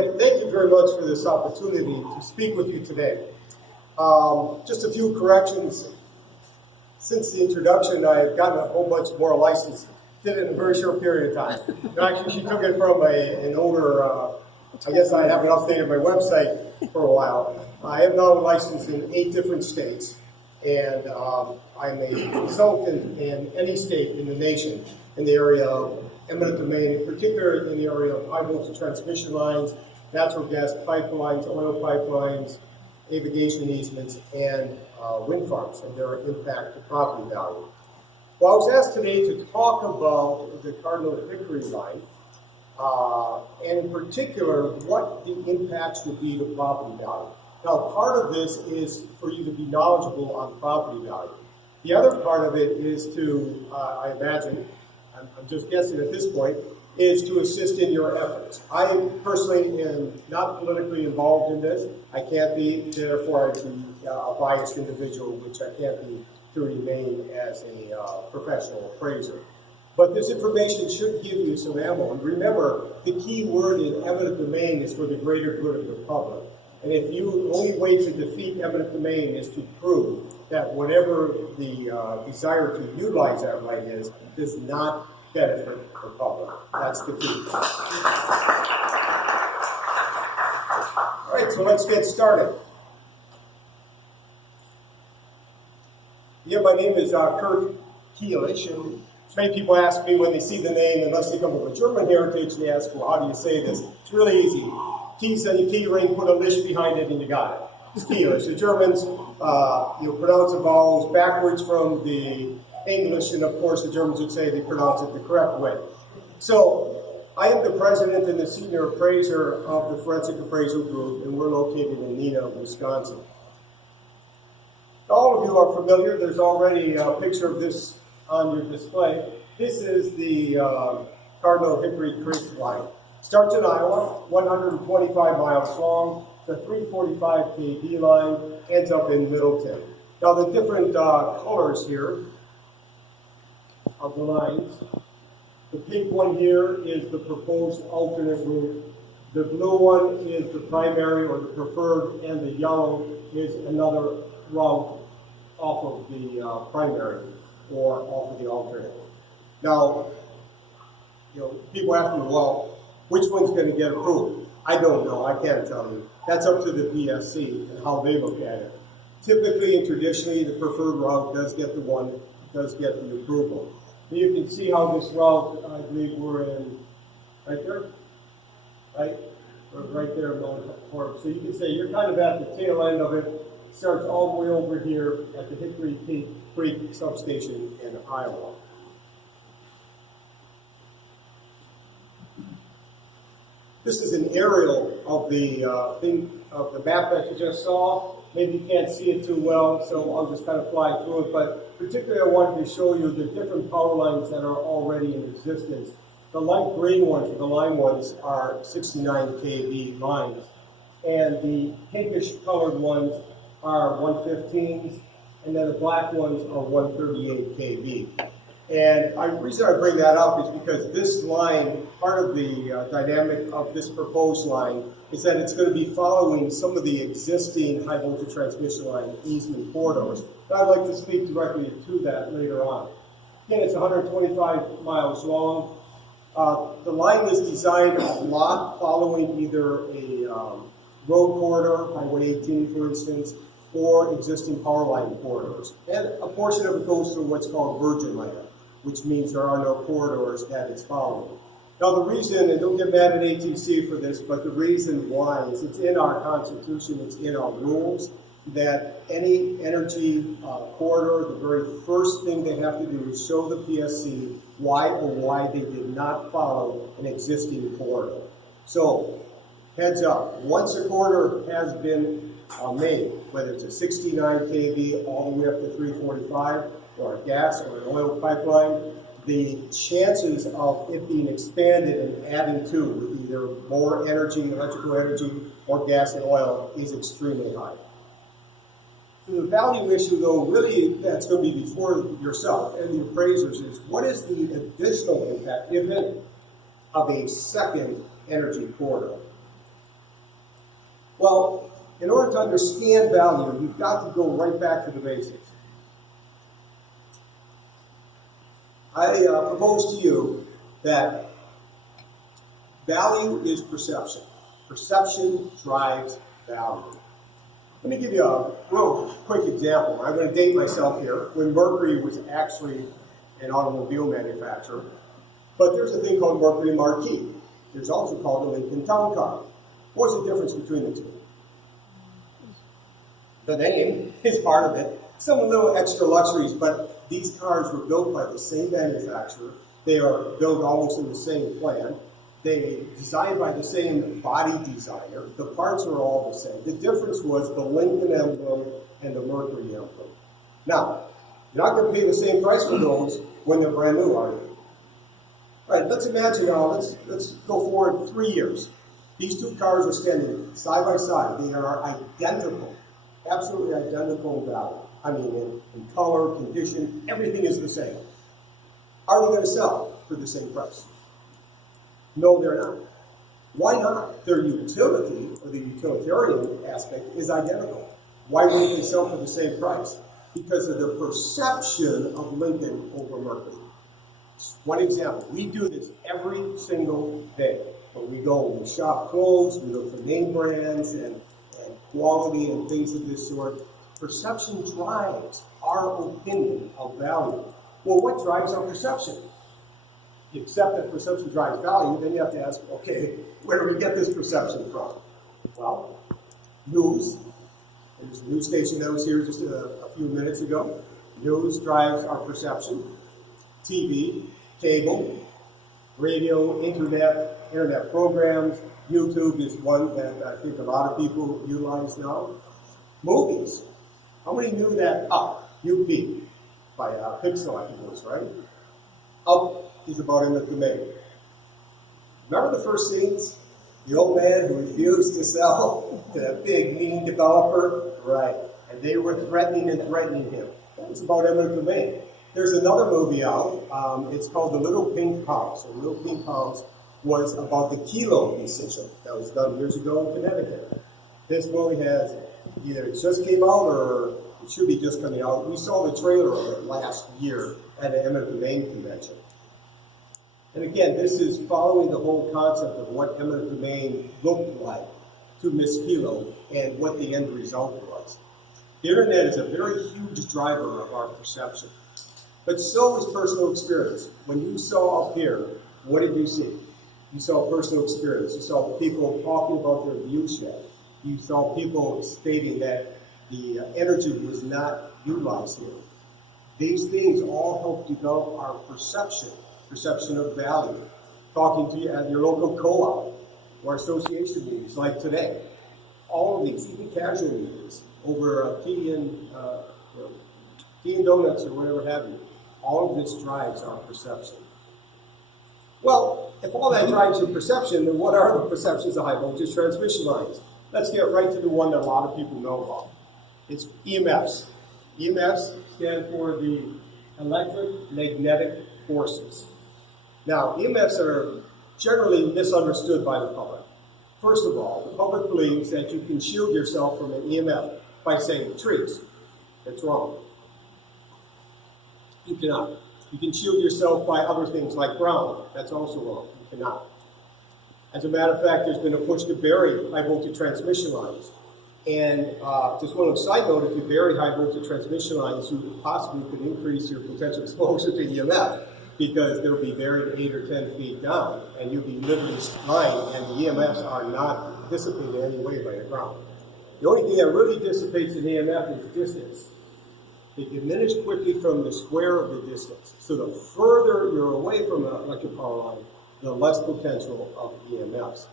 right, thank you very much for this opportunity to speak with you today. Just a few corrections. Since the introduction, I've gotten a whole bunch more licenses. Did it in a very short period of time. Actually, she took it from an older, I guess I haven't updated my website for a while. I am now licensed in 8 different states, and I'm a consultant in any state in the nation in the area of eminent domain, in particular in the area of high voltage transmission lines, natural gas pipelines, oil pipelines, aviation easements, and wind farms and their impact to property value. Well, I was asked today to talk about the Cardinal-Hickory line, and in particular, what the impacts would be to property value. Now, part of this is for you to be knowledgeable on property value. The other part of it is to, I imagine, I'm just guessing at this point, is to assist in your efforts. I personally am not politically involved in this. I can't be, therefore I'd be a biased individual, which I can't be to remain as a professional appraiser. But this information should give you some ammo. And remember, the key word in eminent domain is for the greater good of the public. And if you only way to defeat eminent domain is to prove that whatever the desire to utilize that right is, does not benefit the public. That's the key. All right, so let's get started. Yeah, my name is Kurt Kielisch, and many people ask me when they see the name, unless they come from a German heritage, they ask, well, how do you say this? It's really easy. Keys and a key ring, put a lish behind it, and you got it. It's Kielisch. The Germans, pronounce the vowels backwards from the English, and of course the Germans would say they pronounce it the correct way. So, I am the president and the senior appraiser of the Forensic Appraisal Group, and we're located in Neenah, Wisconsin. All of you are familiar. There's already a picture of this on your display. This is the Cardinal-Hickory Creek line. Starts in Iowa, 125 miles long. The 345 kV line ends up in Middleton. Now the different colors here of the lines. The pink one here is the proposed alternate route. The blue one is the primary or the preferred, and the yellow is another route off of the primary or off of the alternate. Now, people ask me, well, which one's going to get approved? I don't know. I can't tell you. That's up to the PSC and how they look at it. Typically and traditionally, the preferred route does get the approval. You can see how this route, I believe we're in, right there? Right? Or right there in Mount Horeb. So you can say you're kind of at the tail end of it. It starts all the way over here at the Hickory Creek substation in Iowa. This is an aerial of the map that you just saw. Maybe you can't see it too well, so I'll just kind of fly through it. But particularly, I wanted to show you the different power lines that are already in existence. The light green ones, the lime ones, are 69 kV lines, and the pinkish colored ones are 115s, and then the black ones are 138 kV. And the reason I bring that up is because this line, part of the dynamic of this proposed line, is that it's going to be following some of the existing high voltage transmission line easement corridors. And I'd like to speak directly to that later on. Again, it's 125 miles long. The line was designed a lot following either a road corridor, Highway 18 for instance, or existing power line corridors. And a portion of it goes through what's called virgin land, which means there are no corridors that it's following. Now the reason, and don't get mad at ATC for this, but the reason why is it's in our Constitution, it's in our rules, that any energy corridor, the very first thing they have to do is show the PSC why they did not follow an existing corridor. So, heads up, once a corridor has been made, whether it's a 69 kV all the way up to 345, or a gas or an oil pipeline, the chances of it being expanded and adding to with either more energy, electrical energy, or gas and oil is extremely high. So the value issue, though, really that's going to be before yourself and the appraisers is what is the additional impact, if any, of a second energy corridor? Well, in order to understand value, you've got to go right back to the basics. I propose to you that value is perception. Perception drives value. Let me give you a real quick example. I'm going to date myself here. When Mercury was actually an automobile manufacturer, but there's a thing called Mercury Marquis. There's also called the Lincoln Town Car. What's the difference between the two? The name is part of it. Some little extra luxuries, but these cars were built by the same manufacturer. They are built almost in the same plant. They designed by the same body designer. The parts are all the same. The difference was the Lincoln emblem and the Mercury emblem. Now, you're not going to pay the same price for those when they're brand new, are you? All right, let's imagine now, let's go forward 3 years. These two cars are standing side by side. They are identical, absolutely identical in value. I mean, in color, condition, everything is the same. Are they going to sell for the same price? No, they're not. Why not? Their utility, or the utilitarian aspect, is identical. Why wouldn't they sell for the same price? Because of the perception of Lincoln over Mercury. One example, we do this every single day. When we go, we shop clothes, we look for name brands and quality and things of this sort. Perception drives our opinion of value. Well, what drives our perception? You accept that perception drives value, then you have to ask, okay, where do we get this perception from? Well, news. There's a news station that was here just a few minutes ago. News drives our perception. TV, cable, radio, internet programs. YouTube is one that I think a lot of people utilize now. Movies. How many knew that Up, UP, by Pixel, I think it was, right? Up is about in the domain. Remember the first scenes? The old man who refused to sell to that big, mean developer? Right. And they were threatening him. That was about eminent domain. There's another movie out. It's called The Little Pink House. And Little Pink House was about the kilo decision that was done years ago in Connecticut. This movie has either it just came out or it should be just coming out. We saw the trailer of it last year at an eminent domain convention. And again, this is following the whole concept of what eminent domain looked like to Miss Kilo and what the end result was. The internet is a very huge driver of our perception. But so is personal experience. When you saw up here, what did you see? You saw personal experience. You saw people talking about their view shed. You saw people stating that the energy was not utilized here. These things all help develop our perception of value. Talking to you at your local co-op or association meetings like today. All of these, even casual meetings over tea and donuts or whatever have you. All of this drives our perception. Well, if all that drives your perception, then what are the perceptions of high voltage transmission lines? Let's get right to the one that a lot of people know about. It's EMFs. EMFs stand for the electromagnetic forces. Now, EMFs are generally misunderstood by the public. First of all, the public believes that you can shield yourself from an EMF by saying trees. That's wrong. You cannot. You can shield yourself by other things like ground. That's also wrong. You cannot. As a matter of fact, there's been a push to bury high voltage transmission lines. And just one side note, if you bury high voltage transmission lines, you possibly could increase your potential exposure to EMF because they'll be buried 8 or 10 feet down, and you'll be literally lying, and the EMFs are not dissipated in any way by the ground. The only thing that really dissipates an EMF is distance. They diminish quickly from the square of the distance. So the further you're away from an electric power line, the less potential of EMFs.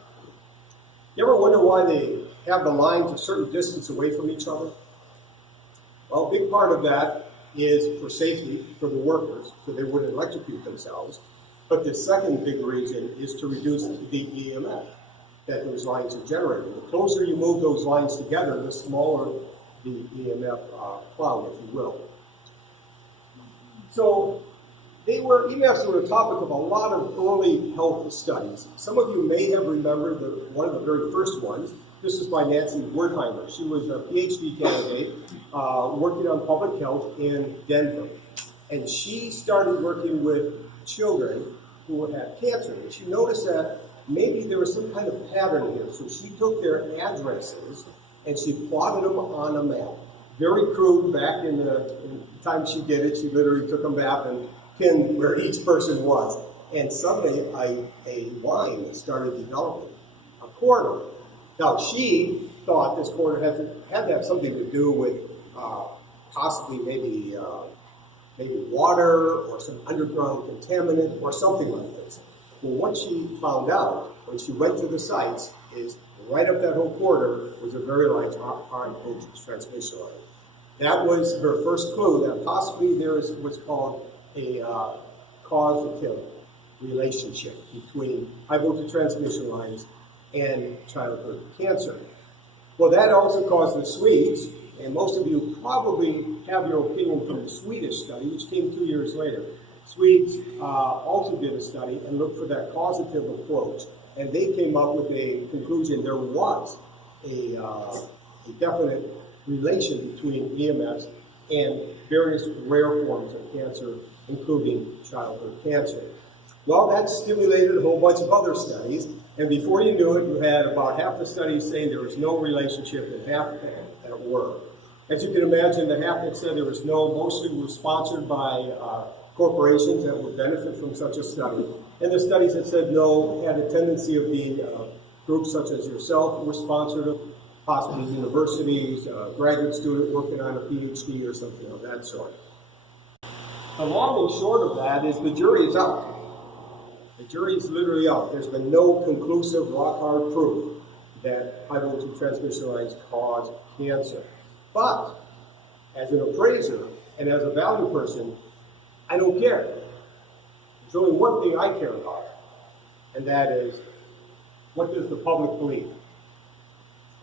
You ever wonder why they have the lines a certain distance away from each other? Well, a big part of that is for safety for the workers, so they wouldn't electrocute themselves. But the second big reason is to reduce the EMF that those lines are generating. The closer you move those lines together, the smaller the EMF cloud, if you will. So EMFs were a topic of a lot of early health studies. Some of you may have remembered one of the very first ones This is by Nancy Wertheimer. She was a PhD candidate working on public health in Denver. And she started working with children who had cancer. And she noticed that maybe there was some kind of pattern here. So she took their addresses and she plotted them on a map. Very crude. Back in the time she did it, she literally took a map and pinned where each person was. And suddenly a line started developing, a corridor. Now she thought this corridor had to have something to do with possibly maybe water or some underground contaminant or something like this. Well, what she found out when she went to the sites is right up that whole corridor was a very large high voltage transmission line. That was her first clue that possibly there is what's called a causative relationship between high voltage transmission lines and childhood cancer. Well, that also caused the Swedes, and most of you probably have your opinion from the Swedish study, which came 2 years later. Swedes also did a study and looked for that causative approach, and they came up with a conclusion there was a definite relation between EMFs and various rare forms of cancer, including childhood cancer. Well, that stimulated a whole bunch of other studies, and before you knew it, you had about half the studies saying there was no relationship and half that were. As you can imagine, the half that said there was no mostly were sponsored by corporations that would benefit from such a study, and the studies that said no had a tendency of being groups such as yourself were sponsored, possibly universities, a graduate student working on a PhD or something of that sort. The long and short of that is the jury is out. The jury is literally out. There's been no conclusive, rock-hard proof that high voltage transmission lines cause cancer. But as an appraiser and as a value person, I don't care. There's only one thing I care about, and that is, what does the public believe?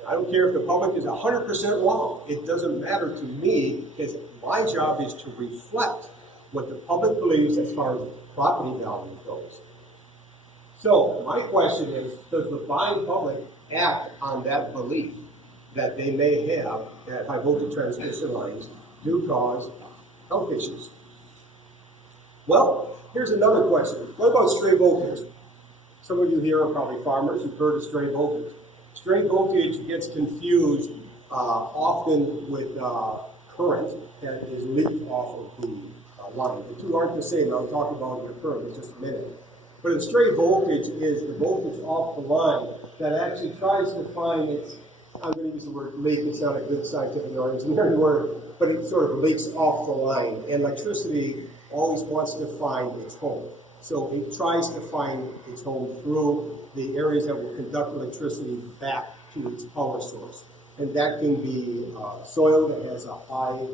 And I don't care if the public is 100% wrong. It doesn't matter to me, because my job is to reflect what the public believes as far as property value goes. So my question is, does the buying public act on that belief that they may have that high voltage transmission lines do cause health issues? Well, here's another question. What about stray voltage? Some of you here are probably farmers. You've heard of stray voltage. Stray voltage gets confused often with current that is leaked off of the line. The two aren't the same. I'll talk about your current in just a minute. But a stray voltage is the voltage off the line that actually tries to find its, I'm going to use the word leak, it's not a good scientific or engineering word, but it sort of leaks off the line. And electricity always wants to find its home. So it tries to find its home through the areas that will conduct electricity back to its power source. And that can be soil that has a high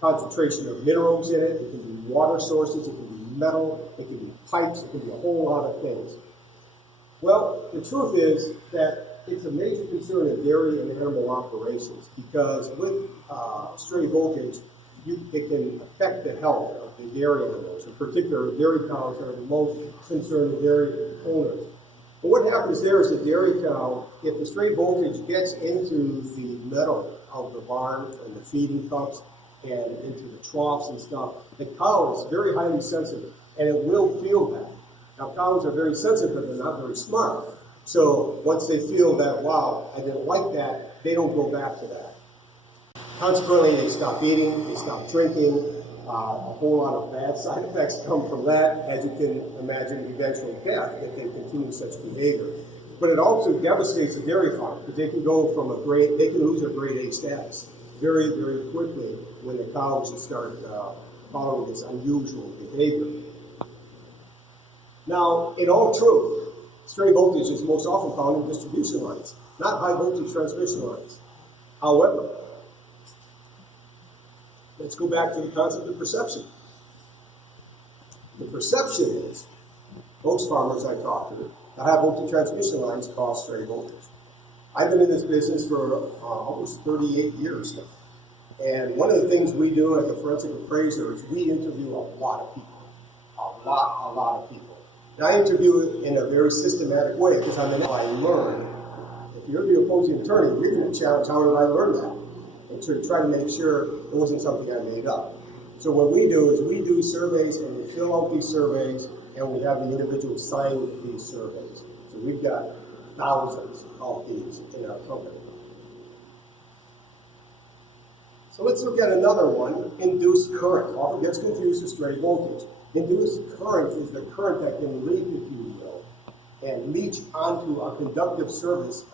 concentration of minerals in it. It can be water sources. It can be metal. It can be pipes. It can be a whole lot of things. Well, the truth is that it's a major concern in dairy and animal operations because with stray voltage, it can affect the health of the dairy animals. In particular, dairy cows are the most concerned with dairy owners. But what happens there is the dairy cow, if the stray voltage gets into the metal of the barn and the feeding cups and into the troughs and stuff, the cow is very highly sensitive, and it will feel that. Now, cows are very sensitive, but they're not very smart. So once they feel that, wow, I didn't like that, they don't go back to that. Consequently, they stop eating, they stop drinking. A whole lot of bad side effects come from that, as you can imagine, eventual death if they continue such behavior. But it also devastates the dairy farm because they can go from they can lose their grade A status very, very quickly when the cows start following this unusual behavior. Now, in all truth, stray voltage is most often found in distribution lines, not high voltage transmission lines. However, let's go back to the concept of perception. The perception is, most farmers I talk to, the high voltage transmission lines cause stray voltage. I've been in this business for almost 38 years now. And one of the things we do as a forensic appraiser is we interview a lot of people. A lot of people. And I interview in a very systematic way because I learn. If if you're the opposing attorney, you're going to challenge how did I learn that, and to try to make sure it wasn't something I made up. So what we do is we do surveys and we fill out these surveys and we have the individuals sign these surveys. So we've got thousands of these in our company. So let's look at another one, induced current. Often gets confused with stray voltage. Induced current is the current that can leak, if you will, and leach onto a conductive surface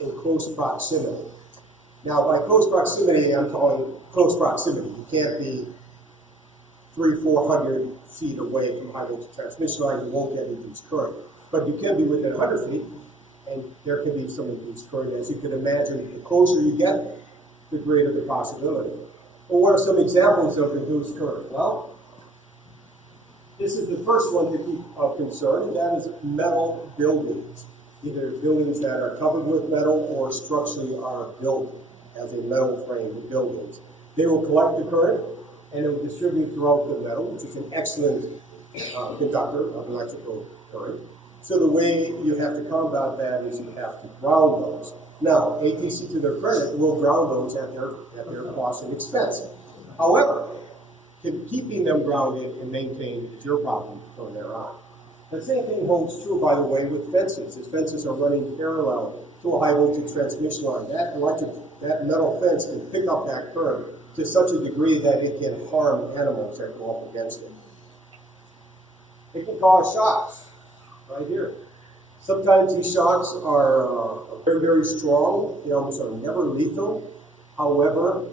in close proximity. Now, by close proximity, I'm calling close proximity. You can't be 300-400 feet away from high voltage transmission line. You won't get induced current. But you can be within 100 feet, and there can be some induced current. As you can imagine, the closer you get, the greater the possibility. Well, what are some examples of induced current? Well, this is the first one to keep of concern, and that is metal buildings. Either buildings that are covered with metal or structurally are built as a metal frame with buildings. They will collect the current and it will distribute throughout the metal, which is an excellent conductor of electrical current. So the way you have to combat that is you have to ground those. Now, ATC, to their credit, will ground those at their cost and expense. However, keeping them grounded and maintained is your problem from there on. The same thing holds true, by the way, with fences. If fences are running parallel to a high voltage transmission line, that metal fence can pick up that current to such a degree that it can harm animals that go up against it. It can cause shocks, right here. Sometimes these shocks are very, very strong. They almost are never lethal. However,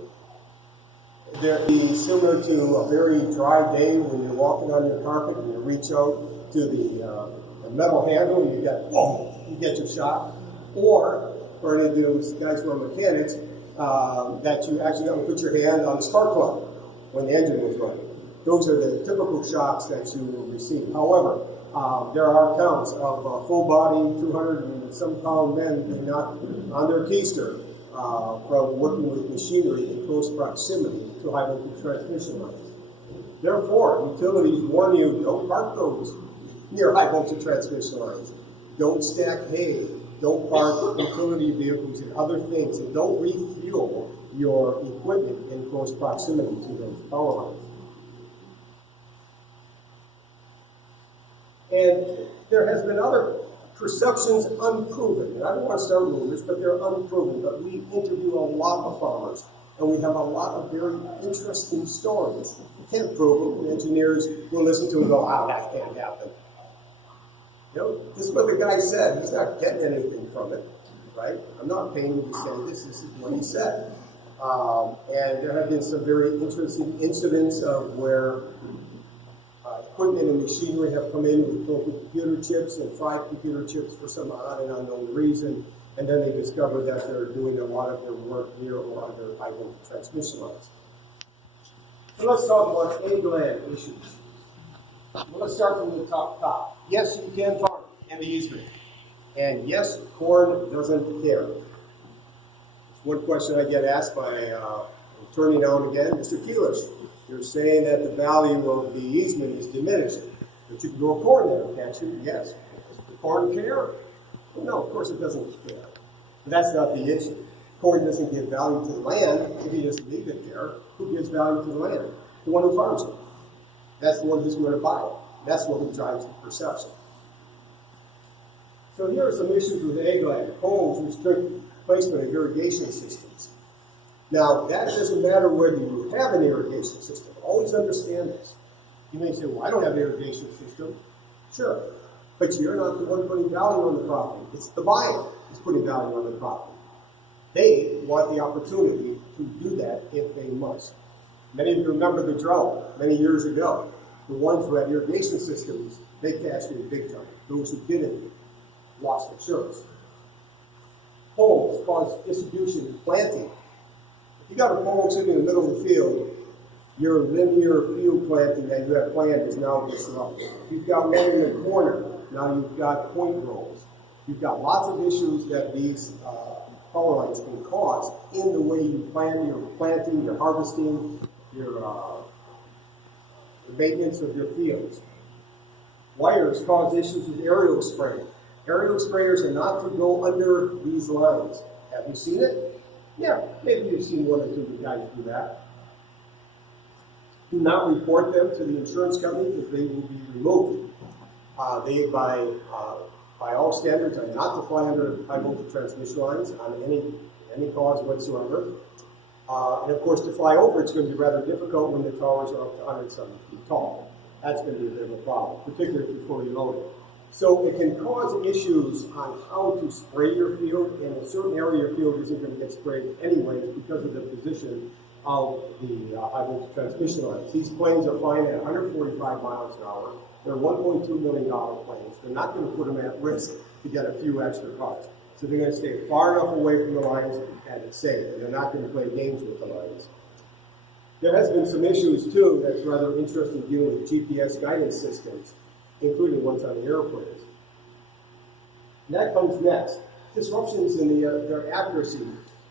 they're similar to a very dry day when you're walking on your carpet and you reach out to the metal handle and you get, boom, you get your shock. Or, for any of those guys who are mechanics, that you accidentally put your hand on the spark plug when the engine was running. Those are the typical shocks that you will receive. However, there are accounts of full body, 200 and some pound men being knocked on their keister from working with machinery in close proximity to high voltage transmission lines. Therefore, utilities warn you, don't park those near high voltage transmission lines. Don't stack hay. Don't park utility vehicles and other things. And don't refuel your equipment in close proximity to those power lines. And there has been other perceptions unproven. And I don't want to start rumors, but they're unproven. But we interview a lot of farmers, and we have a lot of very interesting stories. We can't prove them. Engineers will listen to them and go, "Ah, that can't happen." You know, this is what the guy said. He's not getting anything from it, right? I'm not paying him to say this. This is what he said. And there have been some very interesting incidents of where equipment and machinery have come in with broken computer chips and fried computer chips for some odd and unknown reason, and then they discover that they're doing a lot of their work near or under high voltage transmission lines. So let's talk about A-gland issues. Well, let's start from the top. Yes, you can farm in the easement. And yes, corn doesn't care. It's one question I get asked by an attorney now and again. Mr. Keelish, you're saying that the value of the easement is diminished, but you can grow corn there, can't you? Yes. Does the corn care? Well, no, of course it doesn't care. But that's not the issue. Corn doesn't give value to the land if he doesn't leave it there. Who gives value to the land? The one who farms it. That's the one who's going to buy it. That's what drives the perception. So here are some issues with A-gland. Homes restrict placement of irrigation systems. Now, that doesn't matter whether you have an irrigation system. Always understand this. You may say, well, I don't have an irrigation system. Sure. But you're not the one putting value on the property. It's the buyer who's putting value on the property. They want the opportunity to do that if they must. Many of you remember the drought many years ago. The ones who had irrigation systems, they cashed in big time. Those who didn't lost their shirts. Poles cause distribution and planting. If you got a pole sitting in the middle of the field, your linear field planting that you have planned is now disrupted. If you've got one in the corner, now you've got point rows. You've got lots of issues that these power lines can cause in the way you plan your planting, your harvesting, your maintenance of your fields. Wires cause issues with aerial spraying. Aerial sprayers are not to go under these lines. Have you seen it? Yeah, maybe you've seen one or two guys do that. Do not report them to the insurance company because they will be removed. They, by all standards, are not to fly under high voltage transmission lines on any cause whatsoever. And of course, to fly over, it's going to be rather difficult when the towers are up to 170 feet tall. That's going to be a bit of a problem, particularly if you're fully loaded. So it can cause issues on how to spray your field, and a certain area of your field isn't going to get sprayed anyways because of the position of the high voltage transmission lines. These planes are flying at 145 miles an hour. They're $1.2 million planes. They're not going to put them at risk to get a few extra cars. So they're going to stay far enough away from the lines and it's safe. And they're not going to play games with the lines. There has been some issues too that's rather interesting dealing with GPS guidance systems, including ones on the airplanes. And that comes next. Disruptions in their accuracy.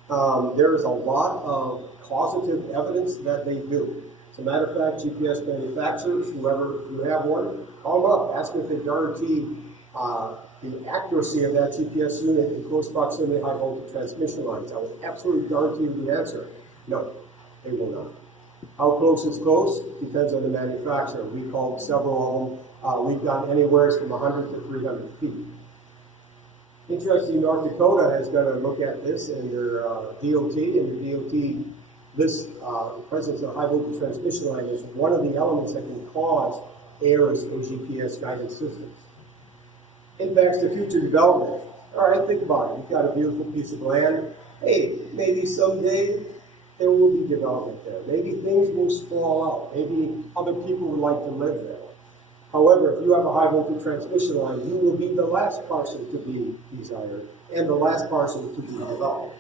There is a lot of causative evidence that they do. As a matter of fact, GPS manufacturers, whoever you have one, call them up, ask them if they guarantee the accuracy of that GPS unit in close proximity to high voltage transmission lines. I will absolutely guarantee you the answer. No, they will not. How close is close depends on the manufacturer. We called several of them. We've gone anywhere from 100 to 300 feet. Interesting, North Dakota is going to look at this in their DOT, and their DOT lists the presence of high voltage transmission line as one of the elements that can cause errors in GPS guidance systems. Impacts to future development. All right, think about it. You've got a beautiful piece of land. Hey, maybe someday there will be development there. Maybe things will sprawl out. Maybe other people would like to live there. However, if you have a high voltage transmission line, you will be the last parcel to be desired and the last parcel to be developed.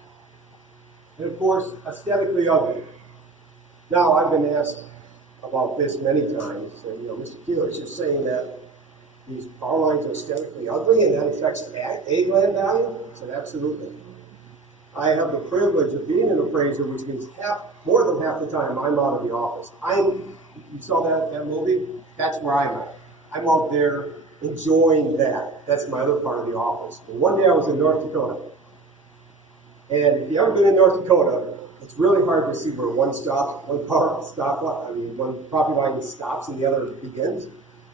And of course, aesthetically ugly. Now, I've been asked about this many times. And, Mr. Keeler, you're saying that these power lines are aesthetically ugly and that affects ag land value? I said, absolutely. I have the privilege of being an appraiser, which means more than half the time I'm out of the office. You saw that movie? That's where I'm at. I'm out there enjoying that. That's my other part of the office. But one day I was in North Dakota. And if you've ever been in North Dakota, it's really hard to see where one property line stops and the other begins.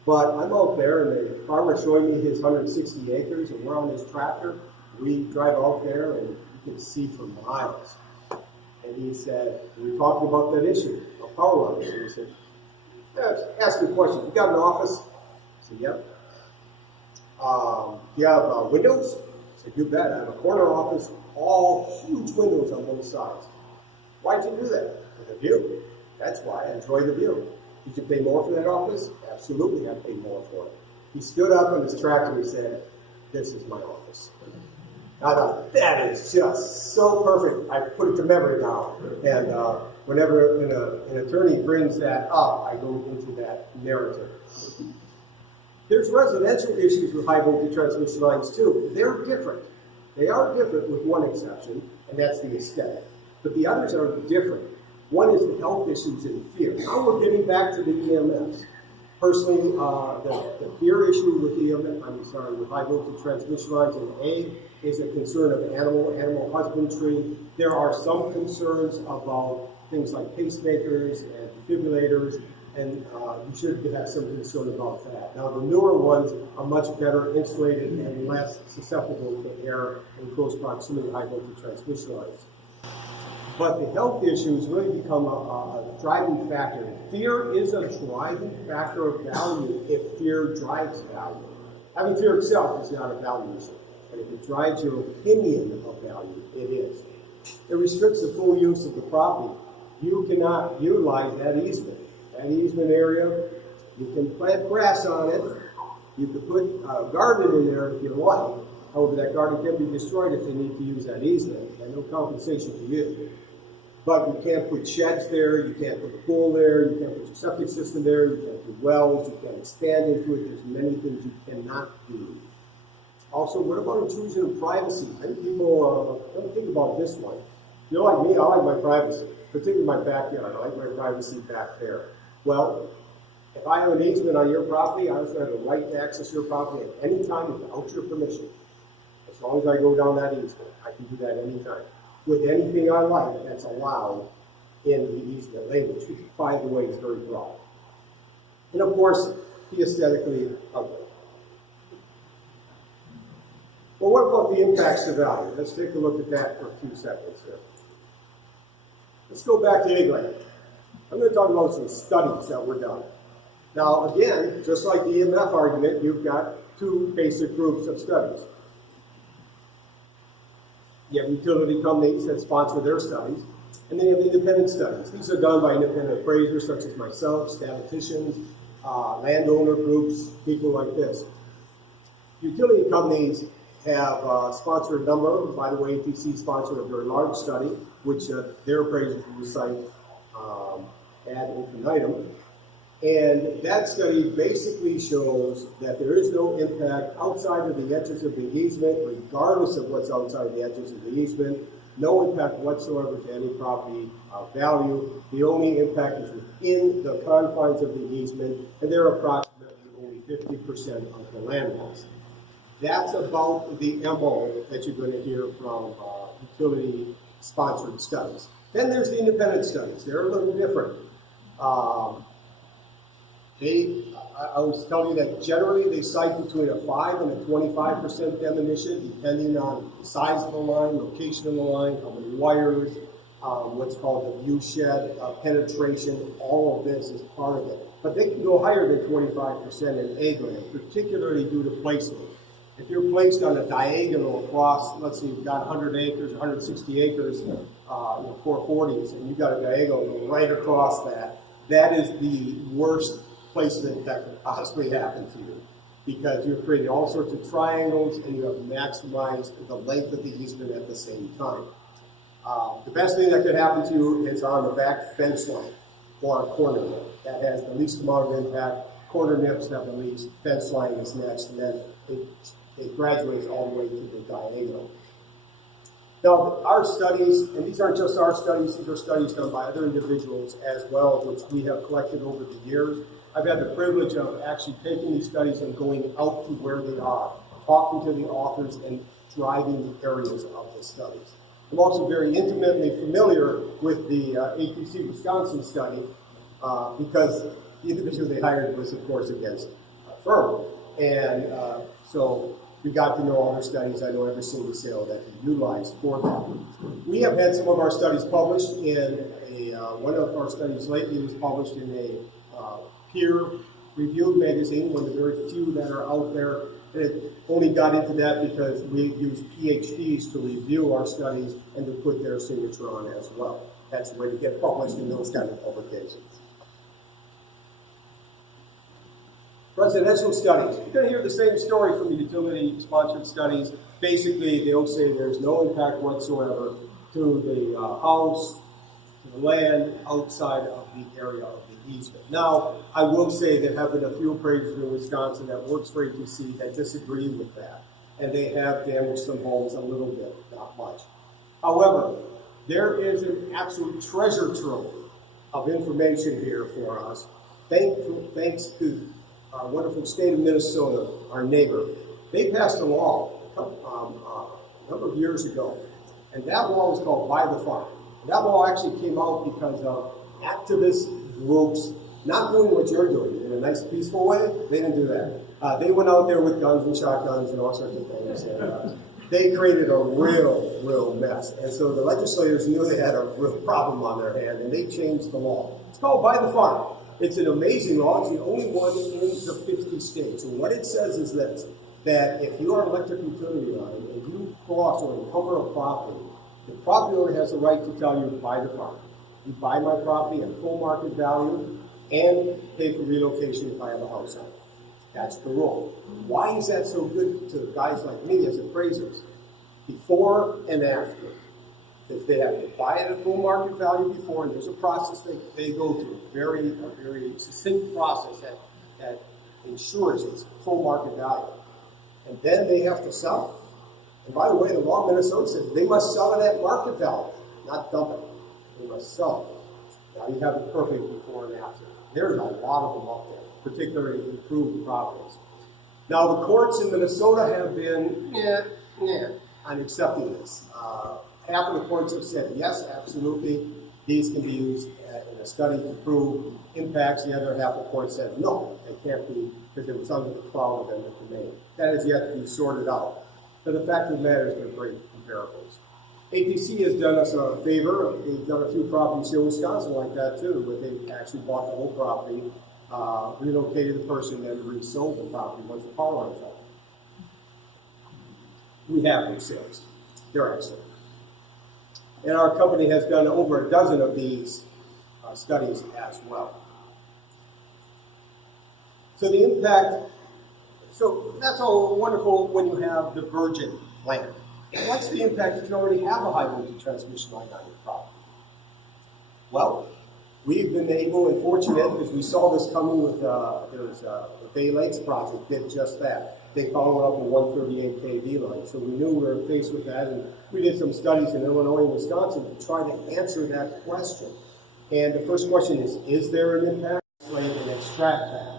But I'm out there, and the farmer's showing me his 160 acres, and we're on his tractor. We drive out there, and you can see for miles. And he said, we were talking about that issue of power lines. And he said, ask me a question. You got an office? I said, yep. Do you have windows? I said, you bet. I have a corner office, all huge windows on both sides. Why'd you do that? For the view. That's why I enjoy the view. Did you pay more for that office? Absolutely, I paid more for it. He stood up on his tractor and he said, this is my office. I thought, that is just so perfect. I put it to memory now. And whenever an attorney brings that up, I go into that narrative. There's residential issues with high voltage transmission lines too. They're different. They are different with one exception, and that's the aesthetic. But the others are different. One is the health issues and fear. Now we're getting back to the EMFs. Personally, the fear issue with high voltage transmission lines in A is a concern of animal husbandry. There are some concerns about things like pacemakers and defibrillators, and you should have some concern about that. Now, the newer ones are much better insulated and less susceptible to air in close proximity to high voltage transmission lines. But the health issues really become a driving factor. Fear is a driving factor of value if fear drives value. Having fear itself is not a value issue, but if it drives your opinion of value, it is. It restricts the full use of the property. You cannot utilize that easement. That easement area, you can plant grass on it. You can put a garden in there if you like. However, that garden can be destroyed if they need to use that easement, and no compensation to you. But you can't put sheds there, you can't put a pool there, you can't put your septic system there, you can't do wells, you can't expand into it. There's many things you cannot do. Also, what about intrusion of privacy? Many people don't think about this one. You're like me, I like my privacy, particularly my backyard. I like my privacy back there. Well, If I have an easement on your property, I also have the right to access your property at any time without your permission. As long as I go down that easement, I can do that anytime. With anything I like that's allowed in the easement language, which, by the way, is very broad. And of course, be aesthetically ugly. Well, what about the impacts to value? Let's take a look at that for a few seconds here. Let's go back to England. I'm going to talk about some studies that were done. Now, again, just like the EMF argument, you've got two basic groups of studies. You have utility companies that sponsor their studies, and then you have independent studies. These are done by independent appraisers such as myself, statisticians, landowner groups, people like this. Utility companies have sponsored a number. By the way, ATC sponsored a very large study, which their appraisers will cite ad infinitum. And that study basically shows that there is no impact outside of the edges of the easement, regardless of what's outside the edges of the easement. No impact whatsoever to any property value. The only impact is within the confines of the easement, and they're approximately only 50% of the land mass. That's about the MO that you're going to hear from utility-sponsored studies. Then there's the independent studies. They're a little different. I was telling you that generally they cite between a 5 and a 25% diminution, depending on the size of the line, location of the line, how many wires, what's called the view shed, penetration. All of this is part of it. But they can go higher than 25% in A-land, particularly due to placement. If you're placed on a diagonal across, let's say you've got 100 acres, 160 acres, 440s, and you've got a diagonal right across that, that is the worst placement that could possibly happen to you, because you're creating all sorts of triangles and you have maximized the length of the easement at the same time. The best thing that could happen to you is on the back fence line or a corner nip. That has the least amount of impact. Corner nips have the least, fence line is next, and then it graduates all the way to the diagonal. Now, our studies, and these aren't just our studies, these are studies done by other individuals as well, which we have collected over the years. I've had the privilege of actually taking these studies and going out to where they are, talking to the authors and driving the areas of the studies. I'm also very intimately familiar with the ATC Wisconsin study because the individual they hired was, of course, against a firm. And so we got to know all their studies. I know every single sale that they utilized for that. We have had some of our studies published in one of our studies lately was published in a peer-reviewed magazine, one of the very few that are out there. And it only got into that because we use PhDs to review our studies and to put their signature on as well. That's the way to get published in those kind of publications. Residential studies. You're going to hear the same story from the utility-sponsored studies. Basically, they'll say there's no impact whatsoever to the house, to the land outside of the area of the easement. Now, I will say there have been a few appraisers in Wisconsin that works for ATC that disagree with that, and they have damaged some homes a little bit, not much. However, there is an absolute treasure trove of information here for us, thanks to our wonderful state of Minnesota, our neighbor. They passed a law a number of years ago, and that law was called Buy the Farm. That law actually came out because of activist groups not doing what you're doing in a nice, peaceful way. They didn't do that. They went out there with guns and shotguns and all sorts of things. And, they created a real mess. And so the legislators knew they had a real problem on their hand, and they changed the law. It's called Buy the Farm. It's an amazing law. It's the only one in the 50 states. And what it says is this, that if you are an electric utility line and you cross or encumber a property, the property owner has the right to tell you to buy the farm. You buy my property at full market value and pay for relocation if I have a house on it. That's the rule. Why is that so good to guys like me as appraisers? Before and after. Because they have to buy it at full market value before, and there's a process they go through, a very succinct process that ensures it's full market value. And then they have to sell it. And by the way, the law in Minnesota says they must sell it at market value, not dump it. They must sell it. Now you have the perfect before and after. There's a lot of them out there, particularly improved properties. Now the courts in Minnesota have been on accepting this. Half of the courts have said yes, absolutely, these can be used in a study to prove impacts. The other half of the court said no, they can't be, because it was under the cloud of eminent domain. That is yet to be sorted out. But the fact of the matter is they're great comparables. ATC has done us a favor. They've done a few properties here in Wisconsin like that too, where they actually bought the whole property, relocated the person, and resold the property once the power line fell. We have these sales. They're excellent. And our company has done over a dozen of these studies as well. So the impact, so that's all wonderful when you have the virgin land. What's the impact if you already have a high voltage transmission line on your property? Well, we've been able and fortunate because we saw this coming with, the Bay Lakes project did just that. They followed up a 138 kV line. So we knew we were faced with that, and we did some studies in Illinois and Wisconsin to try to answer that question. And the first question is there an impact? So you can extract that.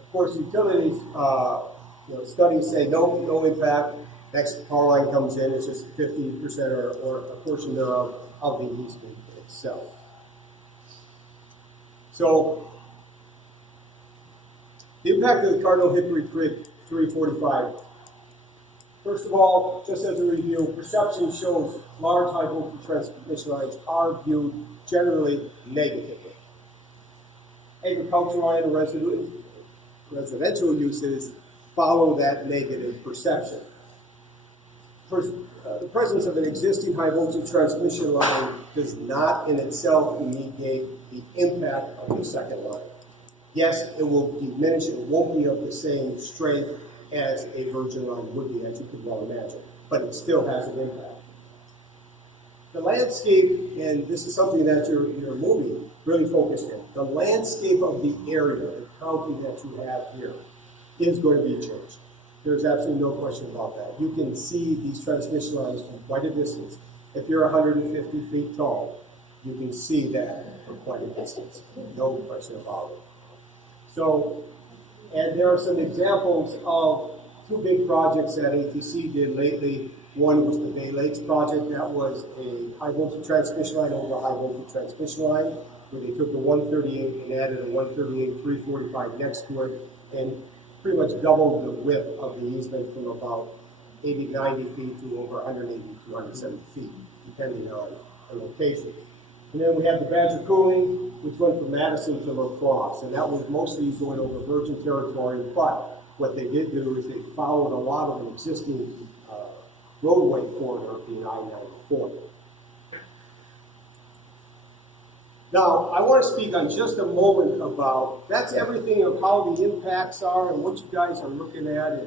Of course, utilities, studies say no impact. Next power line comes in, it's just 50% or a portion thereof of the easement itself. So, the impact of the Cardinal-Hickory 345. First of all, just as a review, perception shows large high voltage transmission lines are viewed generally negatively. Agricultural and residential uses follow that negative perception. The presence of an existing high voltage transmission line does not in itself negate the impact of the second line. Yes, it will diminish, it won't be of the same strength as a virgin line would be, as you could well imagine, but it still has an impact. The landscape, and this is something that your movie really focused in, the landscape of the area, the county that you have here, is going to be changed. There's absolutely no question about that. You can see these transmission lines from quite a distance. If you're 150 feet tall, you can see that from quite a distance. No question about it. So, and there are some examples of two big projects that ATC did lately. One was the Bay Lakes project. That was a high voltage transmission line over a high voltage transmission line, where they took the 138 and added a 138 345 next to it, and pretty much doubled the width of the easement from about 80, 90 feet to over 180, 270 feet, depending on the location. And then we have the Badger Cooling, which went from Madison to La Crosse, and that was mostly going over virgin territory, but what they did do is they followed a lot of an existing roadway corridor being I-94. Now, I want to speak on just a moment about, that's everything of how the impacts are and what you guys are looking at,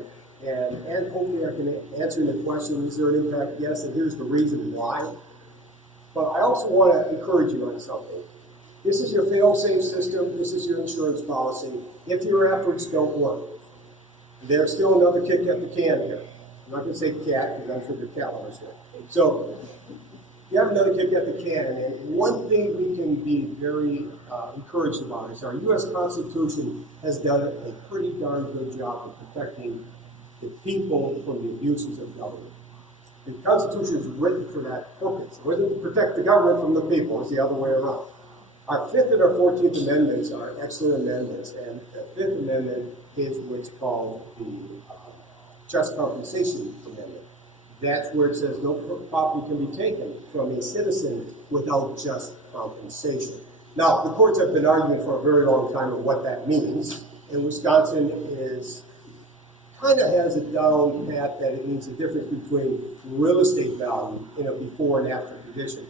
and hopefully I can answer the question, is there an impact? Yes, and here's the reason why. But I also want to encourage you on something. This is your fail-safe system, this is your insurance policy. If your efforts don't work, there's still another kick at the can here. I'm not going to say cat, because I'm sure your cat lovers here. So, you have another kick at the can, and one thing we can be very encouraged about is our U.S. Constitution has done a pretty darn good job of protecting the people from the abuses of government. The Constitution is written for that purpose. It wasn't to protect the government from the people, it's the other way around. Our 5th and our 14th Amendments are excellent amendments, and the 5th Amendment is what's called the Just Compensation Amendment. That's where it says no property can be taken from a citizen without just compensation. Now, the courts have been arguing for a very long time of what that means, and Wisconsin kind of has it down pat that it means the difference between real estate value in a before and after condition.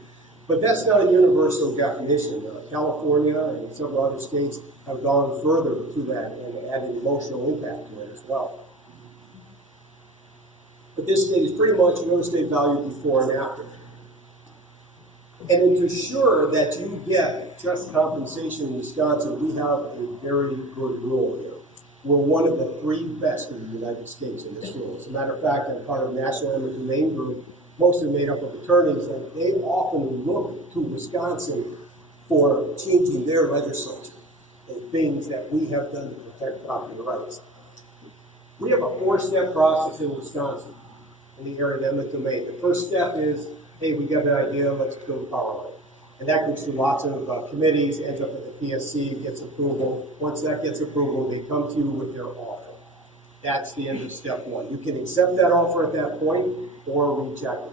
But that's not a universal definition. California and several other states have gone further to that and added emotional impact to it as well. But this state is pretty much real estate value before and after. And to ensure that you get just compensation in Wisconsin, we have a very good rule here. We're one of the 3 best in the United States in this rule. As a matter of fact, I'm part of the National Eminent Domain Group, mostly made up of attorneys, that they often look to Wisconsin for changing their legislature and things that we have done to protect property rights. We have a 4-step process in Wisconsin in the area of eminent domain. The first step is, hey, we got an idea, let's go to Parliament. And that goes through lots of committees, ends up at the PSC, gets approval. Once that gets approval, they come to you with their offer. That's the end of step 1. You can accept that offer at that point or reject it.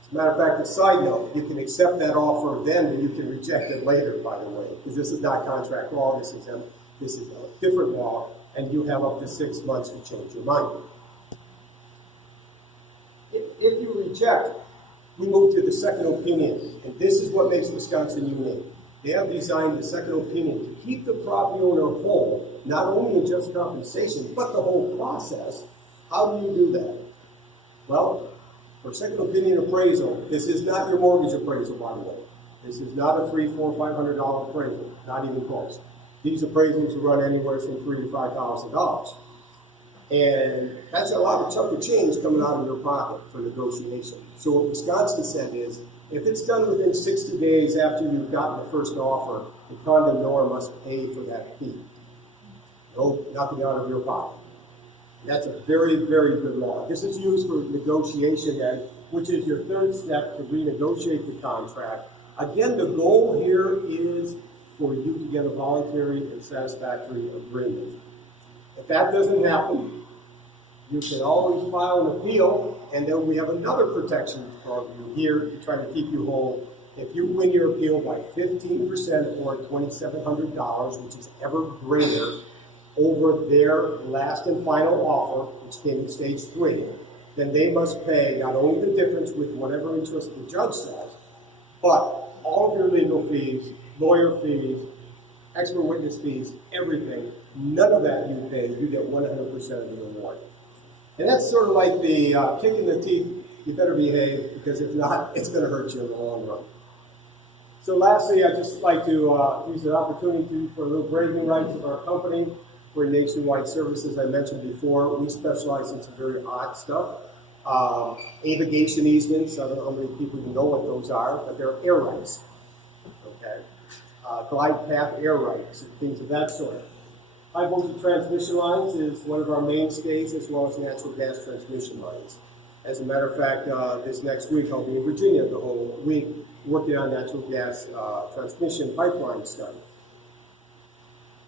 As a matter of fact, a side note, you can accept that offer then and you can reject it later, by the way, because this is not contract law, this is a different law, and you have up to 6 months to change your mind. If you reject, we move to the second opinion, and this is what makes Wisconsin unique. They have designed the second opinion to keep the property owner whole, not only in just compensation, but the whole process. How do you do that? Well, for second opinion appraisal, this is not your mortgage appraisal, by the way. This is not a $300, $400, $500 appraisal, not even close. These appraisals run anywhere from $3,000 to $5,000. And that's a lot of chunk of change coming out of your pocket for negotiation. So what Wisconsin said is, if it's done within 60 days after you've gotten the first offer, the condemnor must pay for that fee. No, nothing out of your pocket. And that's a very, very good law. This is used for negotiation, which is your third step to renegotiate the contract. Again, the goal here is for you to get a voluntary and satisfactory agreement. If that doesn't happen, you can always file an appeal, and then we have another protection for you here to try to keep you whole. If you win your appeal by 15% or $2,700, which is ever greater, over their last and final offer, which came in stage 3, then they must pay not only the difference with whatever interest the judge says, but all of your legal fees, lawyer fees, expert witness fees, everything. None of that you pay. You get 100% of the reward. And that's sort of like the kick in the teeth. You better behave, because if not, it's going to hurt you in the long run. So lastly, I'd just like to use the opportunity for a little bragging rights of our company. We're nationwide service, as I mentioned before. We specialize in some very odd stuff. Avigation easements, I don't know how many people you know what those are, but they're air rights. Okay. Glide path air rights and things of that sort. High voltage transmission lines is one of our mainstays, as well as natural gas transmission lines. As a matter of fact, this next week I'll be in Virginia the whole week working on natural gas transmission pipeline study.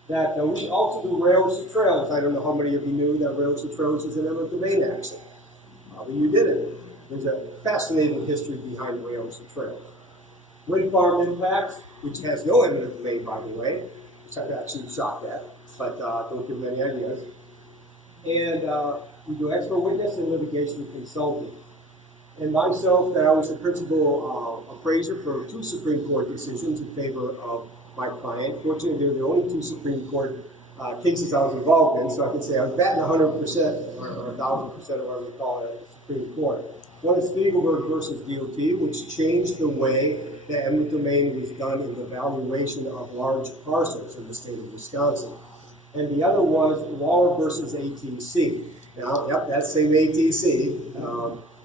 That we also do rails to trails. I don't know how many of you knew that rails to trails is an eminent domain action. But you didn't. There's a fascinating history behind rails to trails. Wind farm impacts, which has no eminent domain, by the way, which I'm actually shocked at, but don't give them any ideas. And we do expert witness and litigation consulting. And myself, that I was the principal appraiser for 2 Supreme Court decisions in favor of my client. Fortunately, they're the only 2 Supreme Court cases I was involved in, so I can say I was batting 100% or 1,000%, or whatever you call it, at the Supreme Court. One is Spiegelberg versus DOT, which changed the way that eminent domain was done in the valuation of large parcels in the state of Wisconsin. And the other was Waller versus ATC. Now, yep, that same ATC.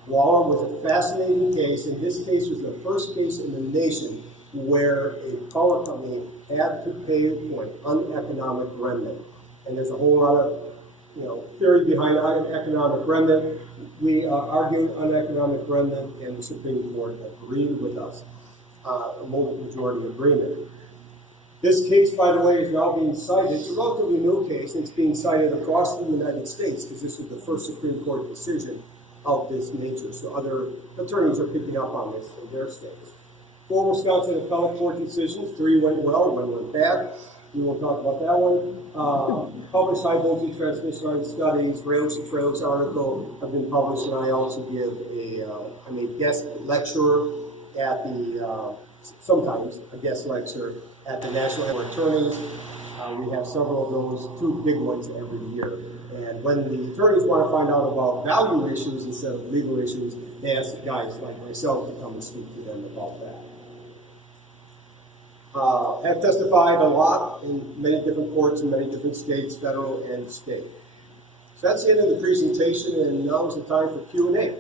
Waller was a fascinating case, and this case was the first case in the nation where a power company had to pay for an uneconomic remnant. And there's a whole lot of theory behind uneconomic remnant. We argued uneconomic remnant, and the Supreme Court agreed with us. A majority agreement. This case, by the way, is now being cited. It's a relatively new case, and it's being cited across the United States, because this was the first Supreme Court decision of this nature. So other attorneys are picking up on this in their states. 4 Wisconsin appellate court decisions. 3 went well, 1 went bad. We won't talk about that one. Published high voltage transmission line studies, rails to trails article have been published, and I also give I'm a guest lecturer at the, sometimes a guest lecturer at the National Attorneys. We have several of those, 2 big ones every year. And when the attorneys want to find out about value issues instead of legal issues, they ask guys like myself to come and speak to them about that. Have testified a lot in many different courts in many different states, federal and state. So that's the end of the presentation, and now is the time for Q&A.